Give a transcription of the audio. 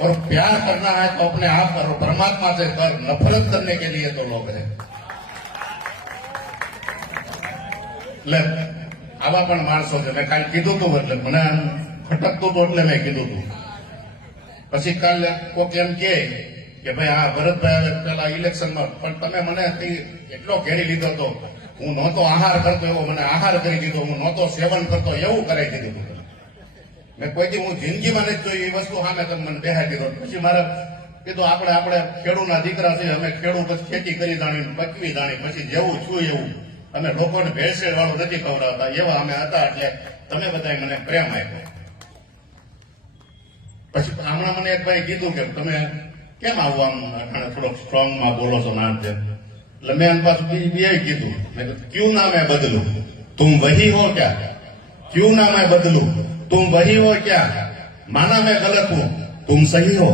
और प्यार करना है तो अपने आप करो, परमात्मा से कर, नफरत करने के लिए तो लोग है। એટલે આવા પણ માણસો છે. મેં કાલે કીધું હતું એટલે મને ખટકતું હતું એટલે મેં કીધું હતું. પછી કાલે કોક એમ કે ભાઈ આ ભરતભાઈ પેલા ઇલેક્શનમાં પણ તમે મને એટલો ઘેરી લીધો હતો, હું નહોતો આહાર કરતો એવો મને આહાર કરી દીધો, હું નહોતો સેવન કરતો એવું કરાવી દીધું. મેં કોઈથી હું જિંદગીમાં નથી જોઈ એ વસ્તુ સામે તમે મને દેખાઈ દીધો. પછી મારે કીધું આપણે ખેડૂના દીકરા છીએ, અમે ખેડૂ પછી ખેતી કરી જાણી પકવી જાણી, પછી જેવું છું એવું અમે લોકોને ભેળસેળ વાળું નથી ખવડાવતા એવા અમે હતા. એટલે તમે બધા મને પ્રેમ આપ્યો. પછી હમણાં મને એક ભાઈ કીધું કે તમે કેમ આવું આમ થોડોક સ્ટ્રોંગમાં બોલો છો ના તેમ. એટલે મેં એમ પાછું બીજું એ કીધું, ક્યું ના મેં બદલું, તુમ વહી હો ક્યાં, क्यों ना मैं बदलूं, तुम वही हो क्या, माना मैं गलत हूं, तुम सही हो.